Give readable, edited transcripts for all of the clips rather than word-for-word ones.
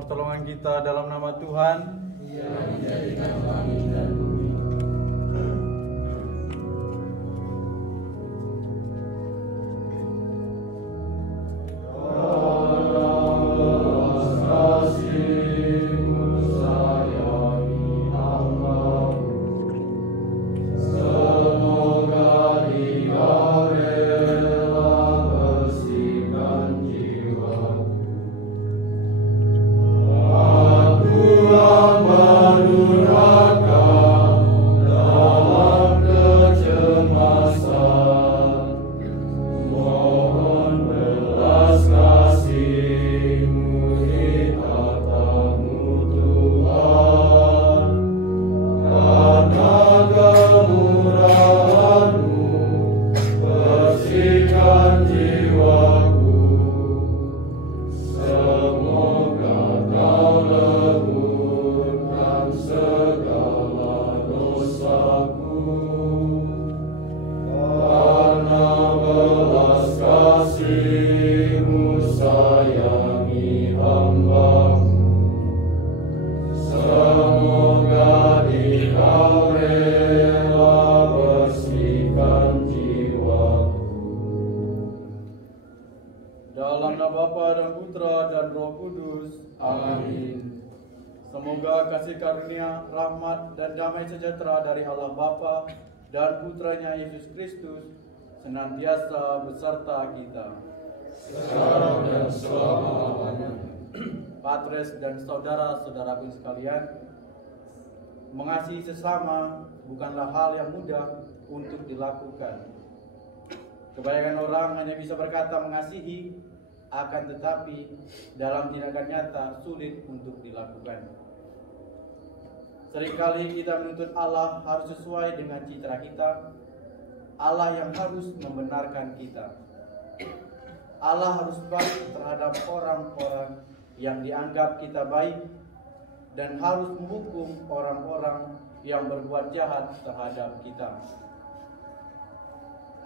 pertolongan kita dalam nama Tuhan yang menjadikan langit dan bumi. Dalam nama Bapa dan Putra dan Roh Kudus. Amin. Semoga kasih karunia, rahmat, dan damai sejahtera dari Allah Bapa dan Putranya Yesus Kristus senantiasa beserta kita. Sekarang dan selama-lamanya. Patres dan saudara-saudaraku sekalian, mengasihi sesama bukanlah hal yang mudah untuk dilakukan. Kebanyakan orang hanya bisa berkata mengasihi, akan tetapi dalam tindakan nyata sulit untuk dilakukan. Seringkali kita menuntut Allah harus sesuai dengan citra kita, Allah yang harus membenarkan kita. Allah harus baik terhadap orang-orang yang dianggap kita baik dan harus menghukum orang-orang yang berbuat jahat terhadap kita.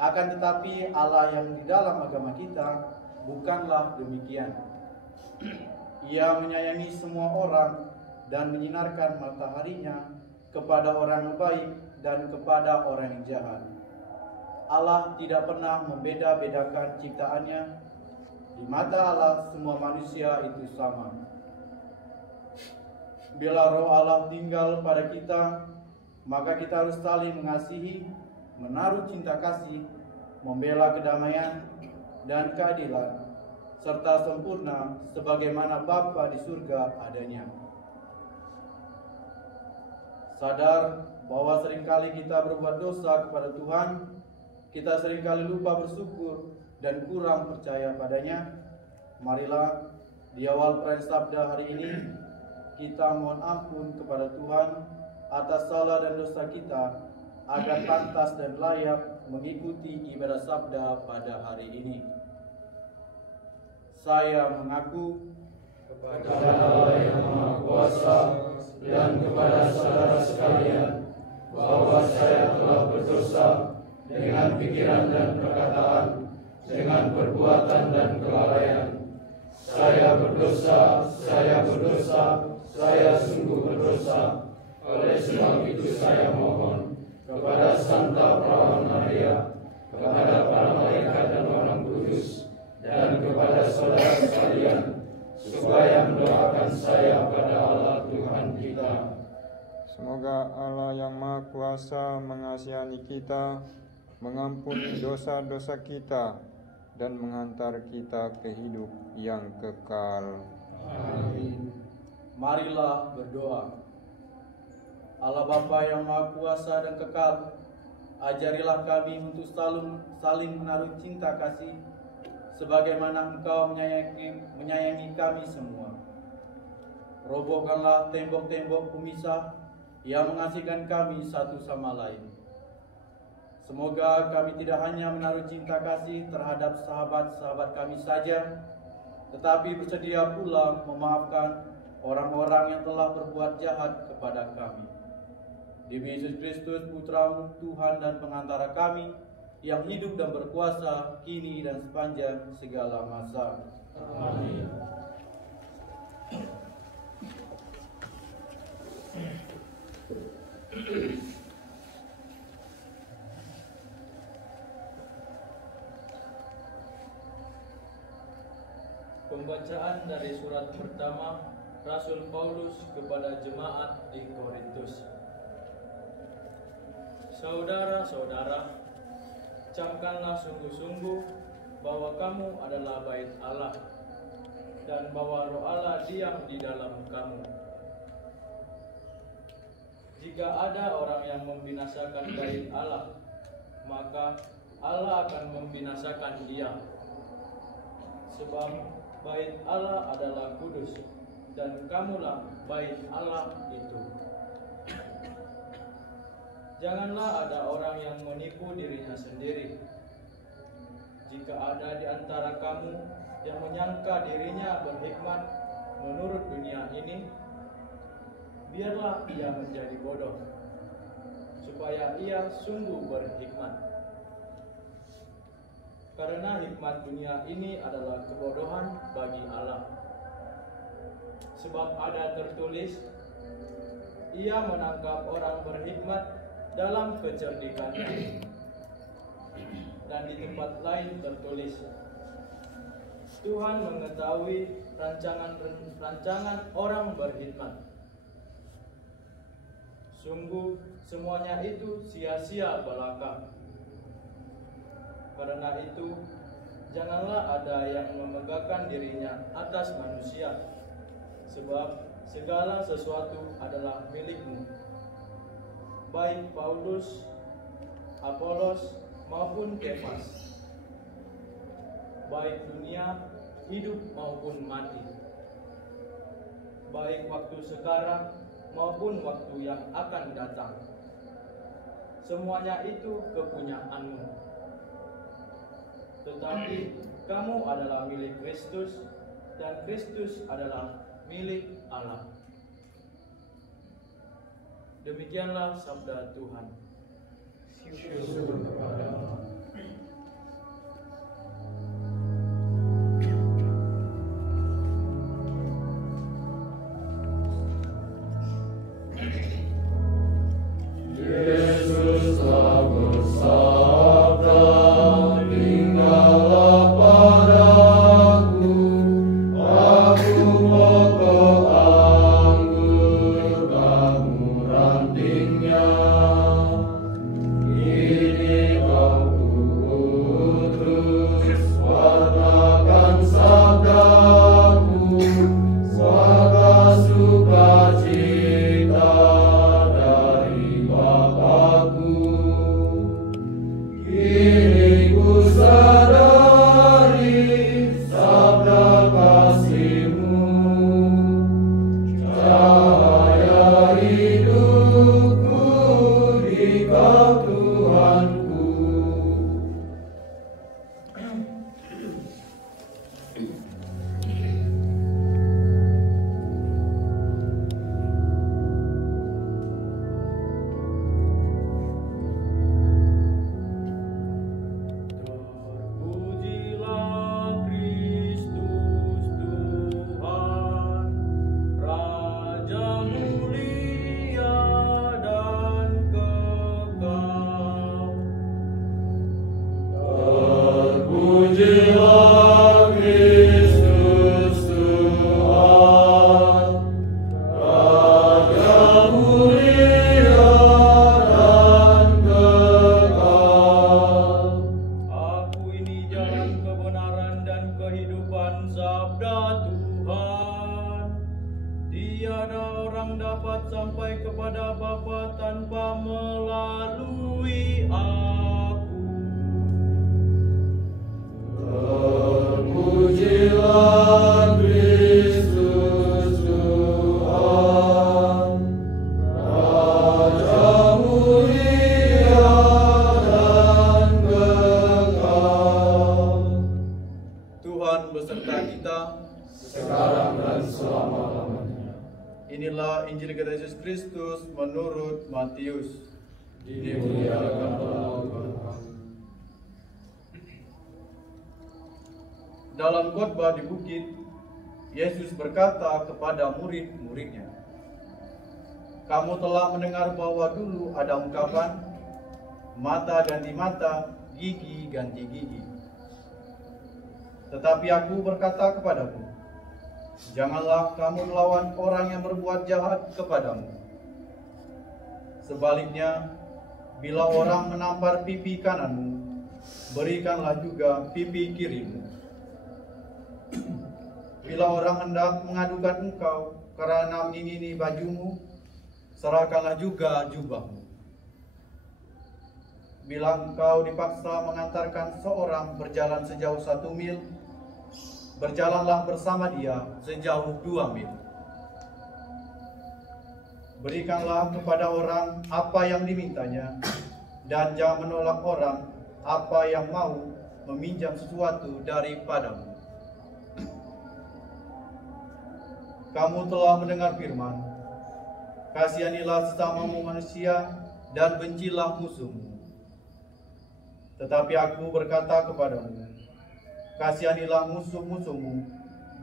Akan tetapi Allah yang di dalam agama kita bukanlah demikian. Ia menyayangi semua orang dan menyinarkan mataharinya kepada orang yang baik dan kepada orang yang jahat. Allah tidak pernah membeda-bedakan ciptaannya. Di mata Allah semua manusia itu sama. Bila roh Allah tinggal pada kita, maka kita harus saling mengasihi, menaruh cinta kasih, membela kedamaian dan keadilan, serta sempurna sebagaimana Bapa di surga adanya. Sadar bahwa seringkali kita berbuat dosa kepada Tuhan, kita seringkali lupa bersyukur dan kurang percaya padanya. Marilah di awal perayaan Sabda hari ini kita mohon ampun kepada Tuhan atas salah dan dosa kita, agar pantas dan layak mengikuti ibadah Sabda pada hari ini. Saya mengaku kepada Allah yang Maha Kuasa dan kepada saudara sekalian bahwa saya telah berdosa dengan pikiran dan perkataan, dengan perbuatan dan kelalaian. Saya berdosa, saya sungguh berdosa. Oleh sebab itu saya mohon kepada Santa Perawan Maria, kepada para malaikat dan orang kudus, dan kepada saudara sekalian, supaya mendoakan saya pada Allah Tuhan kita. Semoga Allah yang Maha Kuasa mengasihani kita, mengampuni dosa-dosa kita, dan menghantar kita ke hidup yang kekal. Amin. Marilah berdoa. Allah Bapa yang Maha Kuasa dan kekal, ajarilah kami untuk saling menaruh cinta kasih, sebagaimana Engkau menyayangi kami semua. Robohkanlah tembok-tembok pemisah yang mengasihkan kami satu sama lain. Semoga kami tidak hanya menaruh cinta kasih terhadap sahabat-sahabat kami saja, tetapi bersedia pula memaafkan orang-orang yang telah berbuat jahat kepada kami. Demi Yesus Kristus, Putra-Mu, Tuhan dan pengantara kami, yang hidup dan berkuasa kini dan sepanjang segala masa. Amin. Pembacaan dari surat pertama Rasul Paulus kepada jemaat di Korintus. Saudara-saudara, camkanlah sungguh-sungguh bahwa kamu adalah bait Allah dan bahwa Roh Allah diam di dalam kamu. Jika ada orang yang membinasakan bait Allah, maka Allah akan membinasakan dia. Sebab bait Allah adalah kudus, dan kamulah bait Allah itu. Janganlah ada orang yang menipu dirinya sendiri. Jika ada di antara kamu yang menyangka dirinya berhikmat menurut dunia ini, biarlah ia menjadi bodoh, supaya ia sungguh berhikmat. Karena hikmat dunia ini adalah kebodohan bagi Allah. Sebab ada tertulis, ia menangkap orang berhikmat dalam kecerdikannya. Dan di tempat lain tertulis, Tuhan mengetahui rancangan orang berhikmat. Sungguh semuanya itu sia-sia belaka. Karena itu, janganlah ada yang memegahkan dirinya atas manusia, sebab segala sesuatu adalah milikmu, baik Paulus, Apolos maupun Kefas, baik dunia hidup maupun mati, baik waktu sekarang maupun waktu yang akan datang. Semuanya itu kepunyaanmu. Tetapi kamu adalah milik Kristus, dan Kristus adalah milik Allah. Demikianlah sabda Tuhan. Syukur kepada Allah. Yesus telah bersabda, tinggallah padaku, aku pokok anggur, kamu rantingnya. Ini kau utus, warnakan sabdaku, suaka sukacita dari Bapakku. Kini ku sadari sabda kasih-Mu, cahaya hidupku di Kau Tuhanku. Terpujilah Kristus Tuhan, Raja mulia dan kekal. Terpujilah Kristus Tuhan, Raja mulia dan kekal. Aku ini jalan kebenaran dan kehidupan, sabda Tuhan. Tiada orang dapat sampai kepada Bapa tanpa melalui aku. Terpujilah Kristus Tuhan, Raja mulia dan kekal. Tuhan beserta kita. Sekarang dan selama-lamanya. Inilah Injil kita Yesus Kristus menurut Matius. Dimuliakanlah Tuhan. Dalam khotbah di bukit, Yesus berkata kepada murid-muridnya, Kamu telah mendengar bahwa dulu ada ungkapan, mata ganti mata, gigi ganti gigi. Tetapi aku berkata kepadamu, janganlah kamu melawan orang yang berbuat jahat kepadamu. Sebaliknya, bila orang menampar pipi kananmu, berikanlah juga pipi kirimu. Bila orang hendak mengadukan engkau karena mengingini bajumu, serahkanlah juga jubahmu. Bila engkau dipaksa mengantarkan seorang berjalan sejauh 1 mil, berjalanlah bersama dia sejauh 2 mil. Berikanlah kepada orang apa yang dimintanya, dan jangan menolak orang apa yang mau meminjam sesuatu daripadamu. Kamu telah mendengar firman, kasihanilah sesamamu manusia dan bencilah musuhmu. Tetapi aku berkata kepadamu, kasihanilah musuh-musuhmu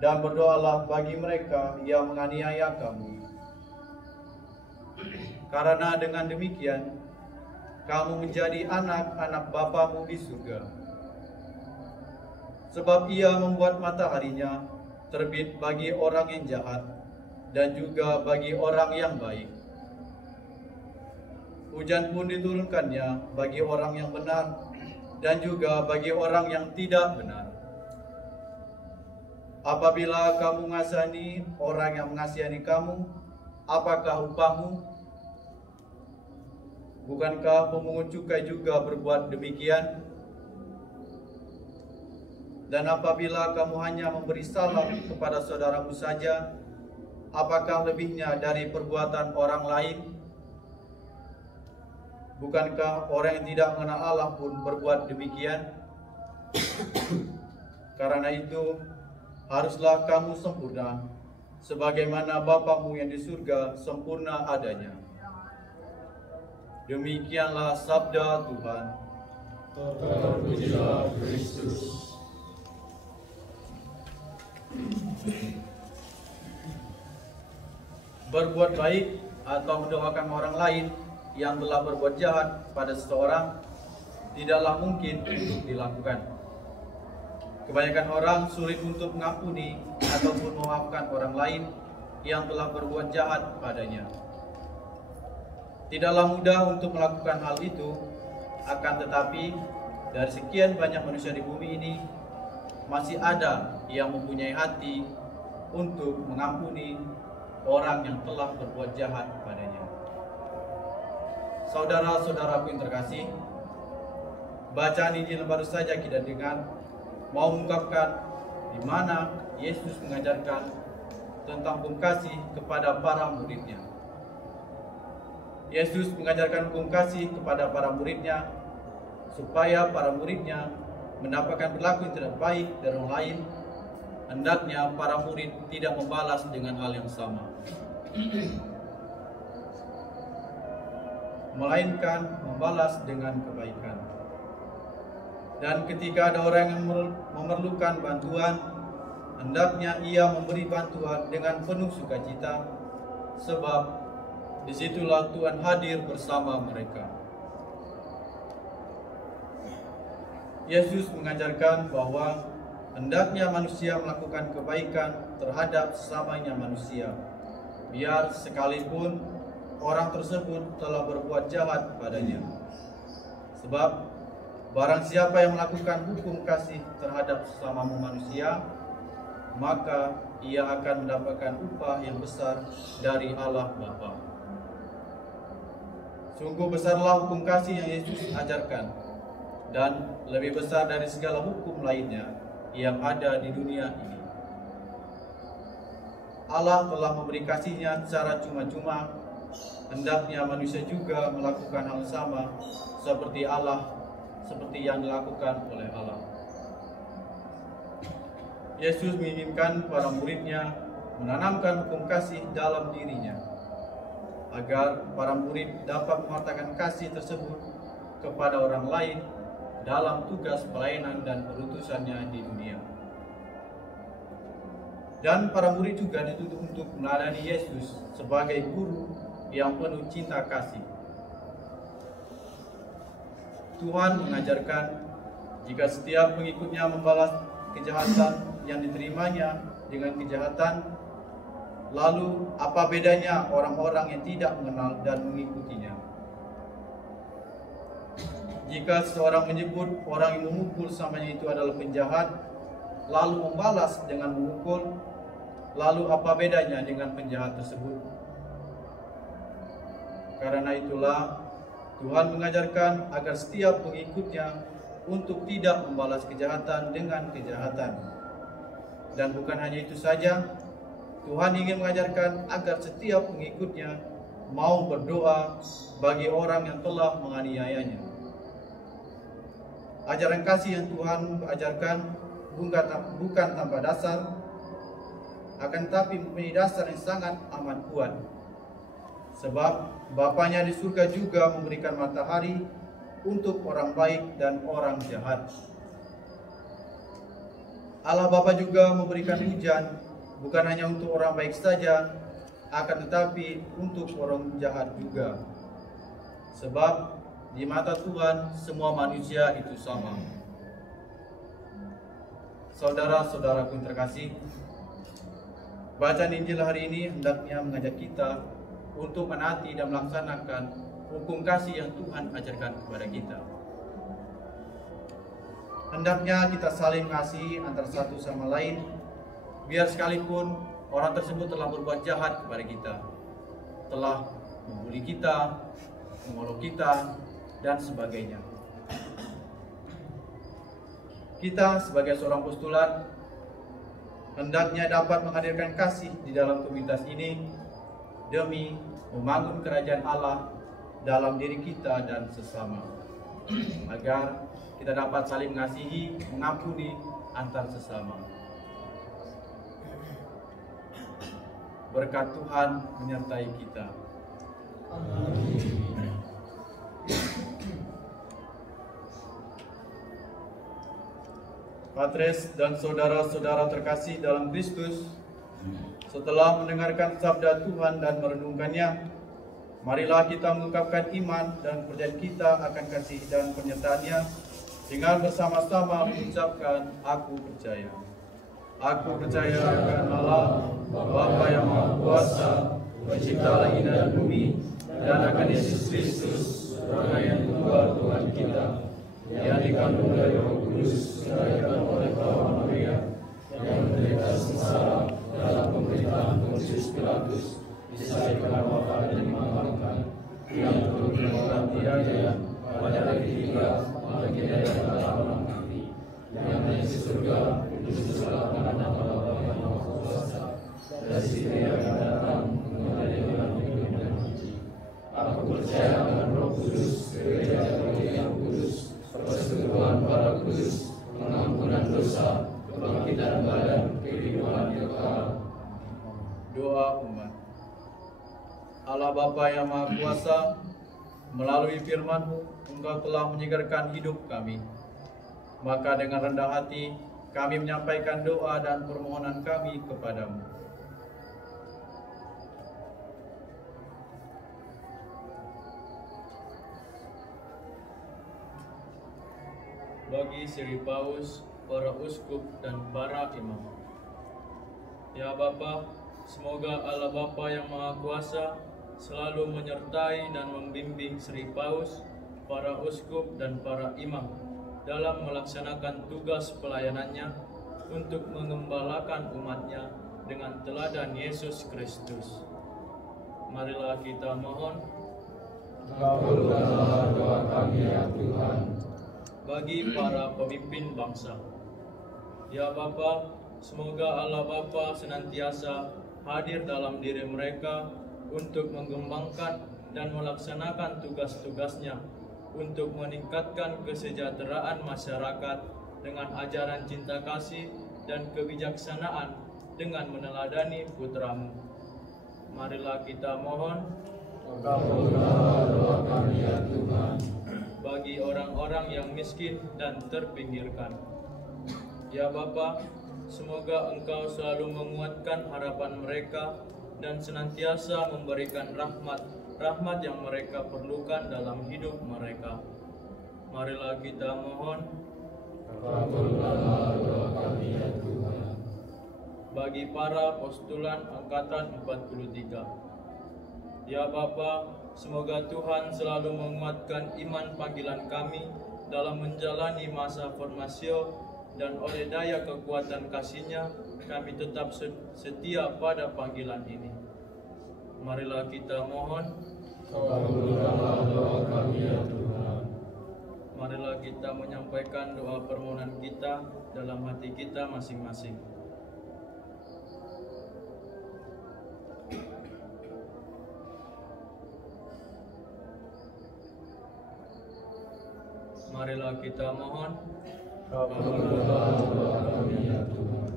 dan berdoalah bagi mereka yang menganiaya kamu. Karena dengan demikian, kamu menjadi anak-anak Bapamu di surga. Sebab ia membuat mataharinya terbit bagi orang yang jahat dan juga bagi orang yang baik. Hujan pun diturunkannya bagi orang yang benar dan juga bagi orang yang tidak benar. Apabila kamu mengasihani orang yang mengasihani kamu, apakah upahmu? Bukankah pemungut cukai juga berbuat demikian? Dan apabila kamu hanya memberi salam kepada saudaramu saja, apakah lebihnya dari perbuatan orang lain? Bukankah orang yang tidak mengenal Allah pun berbuat demikian? Karena itu, haruslah kamu sempurna, sebagaimana Bapamu yang di surga sempurna adanya. Demikianlah sabda Tuhan. Terpujilah Kristus. Berbuat baik atau mendoakan orang lain yang telah berbuat jahat pada seseorang tidaklah mungkin untuk dilakukan. Kebanyakan orang sulit untuk mengampuni ataupun memaafkan orang lain yang telah berbuat jahat padanya. Tidaklah mudah untuk melakukan hal itu, akan tetapi dari sekian banyak manusia di bumi ini, masih ada yang mempunyai hati untuk mengampuni orang yang telah berbuat jahat padanya. Saudara-saudaraku yang terkasih, bacaan Injil baru saja kita dengar mau mengungkapkan di mana Yesus mengajarkan tentang hukum kasih kepada para muridnya. Yesus mengajarkan hukum kasih kepada para muridnya supaya para muridnya mendapatkan perilaku yang tidak baik dari orang lain. Hendaknya para murid tidak membalas dengan hal yang sama, melainkan membalas dengan kebaikan. Dan ketika ada orang yang memerlukan bantuan, hendaknya ia memberi bantuan dengan penuh sukacita, sebab disitulah Tuhan hadir bersama mereka. Yesus mengajarkan bahwa hendaknya manusia melakukan kebaikan terhadap sesamanya manusia, biar sekalipun orang tersebut telah berbuat jahat padanya. Sebab barang siapa yang melakukan hukum kasih terhadap sesamamu manusia, maka ia akan mendapatkan upah yang besar dari Allah Bapa. Sungguh besarlah hukum kasih yang Yesus ajarkan, dan lebih besar dari segala hukum lainnya yang ada di dunia ini. Allah telah memberi kasih-Nya secara cuma-cuma, hendaknya manusia juga melakukan hal sama seperti yang dilakukan oleh Allah. Yesus menginginkan para muridnya menanamkan hukum kasih dalam dirinya, agar para murid dapat mengatakan kasih tersebut kepada orang lain dalam tugas pelayanan dan perutusannya di dunia. Dan para murid juga dituntut untuk meladani Yesus sebagai guru yang penuh cinta kasih. Tuhan mengajarkan jika setiap pengikutnya membalas kejahatan yang diterimanya dengan kejahatan, lalu apa bedanya orang-orang yang tidak mengenal dan mengikutinya? Jika seseorang menyebut orang yang memukul samanya itu adalah penjahat, lalu membalas dengan memukul, lalu apa bedanya dengan penjahat tersebut? Karena itulah Tuhan mengajarkan agar setiap pengikutnya untuk tidak membalas kejahatan dengan kejahatan. Dan bukan hanya itu saja, Tuhan ingin mengajarkan agar setiap pengikutnya mau berdoa bagi orang yang telah menganiayanya. Ajaran kasih yang Tuhan ajarkan bukan tanpa dasar, akan tetapi mempunyai dasar yang sangat amat kuat. Sebab Bapanya di surga juga memberikan matahari untuk orang baik dan orang jahat. Allah Bapa juga memberikan hujan bukan hanya untuk orang baik saja, akan tetapi untuk orang jahat juga. Sebab di mata Tuhan semua manusia itu sama. Saudara-saudaraku yang terkasih, bacaan Injil hari ini hendaknya mengajak kita untuk menaati dan melaksanakan hukum kasih yang Tuhan ajarkan kepada kita. Hendaknya kita saling mengasihi antara satu sama lain, biar sekalipun orang tersebut telah berbuat jahat kepada kita, telah membuli kita, mengolok kita, dan sebagainya. Kita sebagai seorang postulat hendaknya dapat menghadirkan kasih di dalam komunitas ini demi membangun kerajaan Allah dalam diri kita dan sesama, agar kita dapat saling mengasihi, mengampuni antar sesama. Berkat Tuhan menyertai kita. Amin. Patres dan saudara-saudara terkasih dalam Kristus, setelah mendengarkan sabda Tuhan dan merenungkannya, marilah kita mengungkapkan iman dan percaya kita akan kasih dan penyertaan-Nya dengan bersama-sama mengucapkan, aku percaya. Aku percaya akan Allah, Bapa yang Maha Kuasa, Pencipta langit dan bumi, dan akan Yesus Kristus, Putra yang Tunggal Tuhan kita, yang dikandung dari Roh Kudus, dilahirkan oleh Bapa Maria, yang menderita sengsara dalam pemerintahan Pontius Pilatus, disalibkan, wafat dan dimakamkan, yang turun ke dalam tiada pada hari ketiga, bangkit dari antara orang mati, yang naik ke surga, duduk sebelah kanan Allah Bapa yang Maha Kuasa, dari situ akan datang kembali dengan hidup dan mati. Aku percaya akan Roh Kudus, gereja Katolik yang kudus, persekutuan para kudus, pengampunan dosa, kebangkitan badan, kehidupan kekal. Doa umat. Allah Bapa yang Maha Kuasa, melalui firman-Mu, Engkau telah menyegarkan hidup kami. Maka dengan rendah hati, kami menyampaikan doa dan permohonan kami kepadamu. Bagi Sri Paus, para uskup dan para imam. Ya Bapa, semoga Allah Bapa yang Maha Kuasa selalu menyertai dan membimbing Sri Paus, para uskup dan para imam dalam melaksanakan tugas pelayanannya untuk mengembalakan umatnya dengan teladan Yesus Kristus. Marilah kita mohon. Kabulkanlah doa kami ya Tuhan. Bagi para pemimpin bangsa, ya Bapa, semoga Allah Bapa senantiasa hadir dalam diri mereka untuk mengembangkan dan melaksanakan tugas-tugasnya untuk meningkatkan kesejahteraan masyarakat dengan ajaran cinta kasih dan kebijaksanaan dengan meneladani putra-Mu. Marilah kita mohon. Kabulkanlah doa kami ya Tuhan. Bagi orang-orang yang miskin dan terpinggirkan, ya Bapa, semoga Engkau selalu menguatkan harapan mereka dan senantiasa memberikan rahmat rahmat yang mereka perlukan dalam hidup mereka. Marilah kita mohon. Kabulkanlah doa kami ya Tuhan. Bagi para postulan angkatan 43. Ya Bapa, semoga Tuhan selalu menguatkan iman panggilan kami dalam menjalani masa formasio, dan oleh daya kekuatan kasih-Nya kami tetap setia pada panggilan ini. Marilah kita mohon. Kabulkanlah doa kami ya Tuhan. Marilah kita menyampaikan doa permohonan kita dalam hati kita masing-masing. Marilah kita mohon. Kabulkanlah doa kami ya Tuhan.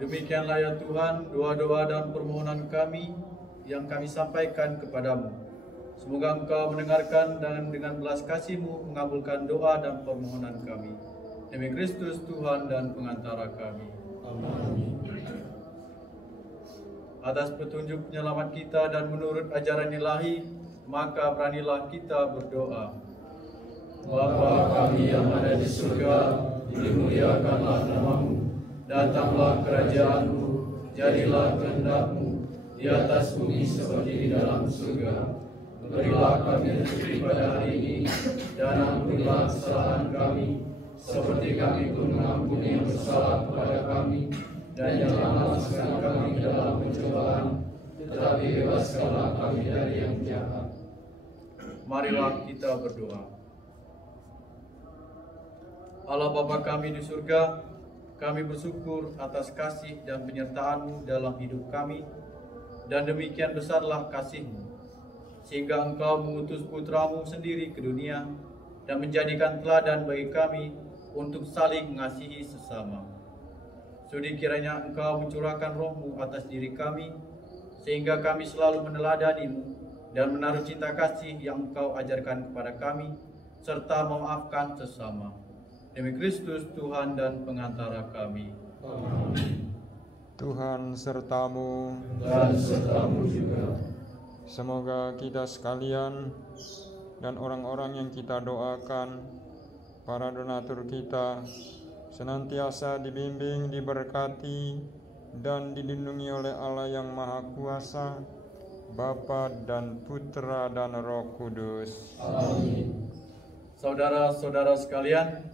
Demikianlah ya Tuhan, doa-doa dan permohonan kami yang kami sampaikan kepadamu. Semoga Engkau mendengarkan dan dengan belas kasih-Mu mengabulkan doa dan permohonan kami. Demi Kristus Tuhan dan pengantara kami. Amin. Atas petunjuk penyelamat kita dan menurut ajaran ilahi, maka beranilah kita berdoa. Bapa kami yang ada di surga, dimuliakanlah nama-Mu. Datanglah kerajaan-Mu, jadilah kehendak-Mu di atas bumi seperti di dalam surga. Berilah kami rezeki pada hari ini, dan ampunilah kesalahan kami, seperti kami pun mengampuni yang bersalah kepada kami. Dan janganlah masukkan kami ke dalam pencobaan, tetapi bebaskanlah kami dari yang jahat. Marilah kita berdoa. Allah Bapa kami di surga, kami bersyukur atas kasih dan penyertaan-Mu dalam hidup kami, dan demikian besarlah kasih-Mu, sehingga Engkau mengutus Putra-Mu sendiri ke dunia dan menjadikan teladan bagi kami untuk saling mengasihi sesama. Sudi kiranya Engkau mencurahkan Roh-Mu atas diri kami, sehingga kami selalu meneladani-Mu dan menaruh cinta kasih yang Engkau ajarkan kepada kami, serta memaafkan sesama. Demi Kristus Tuhan dan pengantara kami. Amin. Tuhan sertamu, Dan serta-Mu juga. semoga kita sekalian dan orang-orang yang kita doakan, para donatur kita, senantiasa dibimbing, diberkati, dan dilindungi oleh Allah yang Maha Kuasa, Bapa dan Putra dan Roh Kudus. Amin. Saudara-saudara sekalian,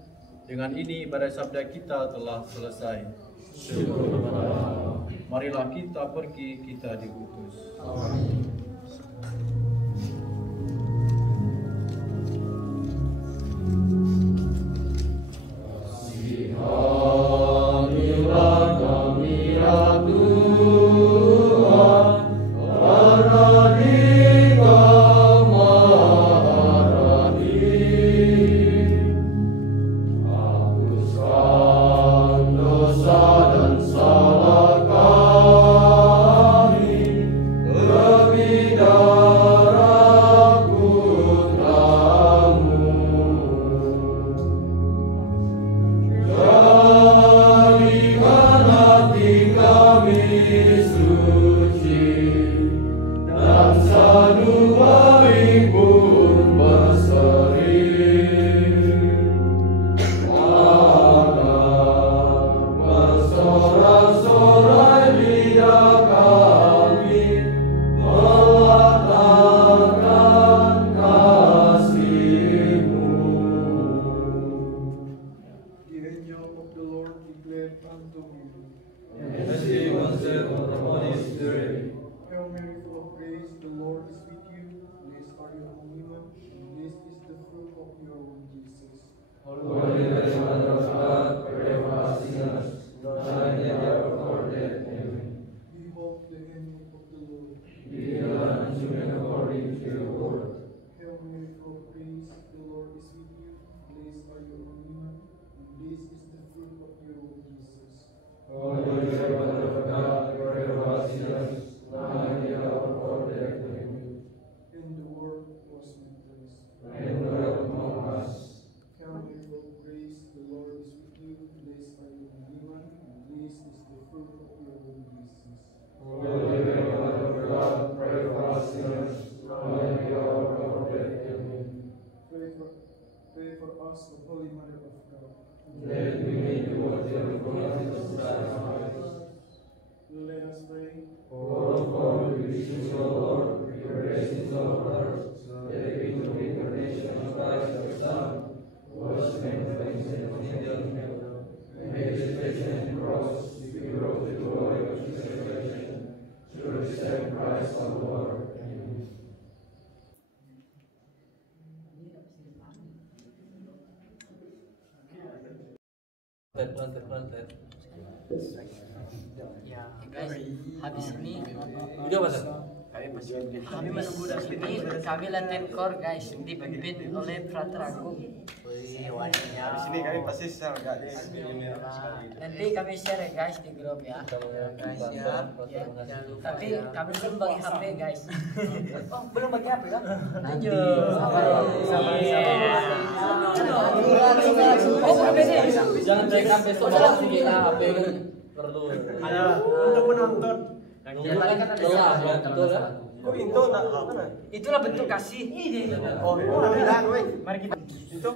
dengan ini ibadah sabda kita telah selesai. Syukur kepada Allah. Marilah kita pergi, kita diutus. Amin. Kasihanilah kami ya Tuhan, karena Dikau Maha Rahim. Hapuskan dosa dan salah kami, lebih darah Putra-Mu. Jadikan hati kami suci, dan sadu baik pun berseri. Maka bersorak-sorai lidah kami, melatakan kasih-Mu. The angel of the Lord declared unto me, And she was filled with the Holy Spirit. Hail Mary, full of grace, the Lord is with you. Blessed are you among women, and blessed is the fruit of your womb, Jesus. Holy Mary, Mother of God, pray for us sinners, now and at the hour of our death. Amen. Behold the angel of the Lord. Be done unto me according to your word. Hail Mary, full of grace, the Lord is with you. Blessed are you among women, and blessed is the fruit of your womb, Jesus. Holy Mary, Mother of God, pray for us sinners, now and at the hour of our death. Amen. And the Word was made flesh. And dwelt among us. Hail Mary, full of grace, the Lord is with you. Blessed are you among women, and blessed is the fruit of your we beseech you, O Lord, your grace is over us, that we to the incarnation of Christ your Son, who was made for the sin of the devil, and made his passion and cross, we grow to the glory of his resurrection, through the same Christ our Lord. Amen. Ya guys, habis ini kami menunggu di sini. Kami latihan core guys, dipimpin oleh Frater Agung. Di sini kami pasti share guys. Nanti kami share ya guys di grup ya. Guys ya. Tapi kami belum bagi HP guys. Oh belum bagi HP kan? Nanti. Sabar. Oh HP nih. Jangan backup besok malam sih kita HP kan perlu. Ada untuk penonton. Yang paling kan ada ya, betul ya. Kok itu enggak mana? Itulah bentuk kasih. Oh, udah bilang, weh. Mari kita. Itu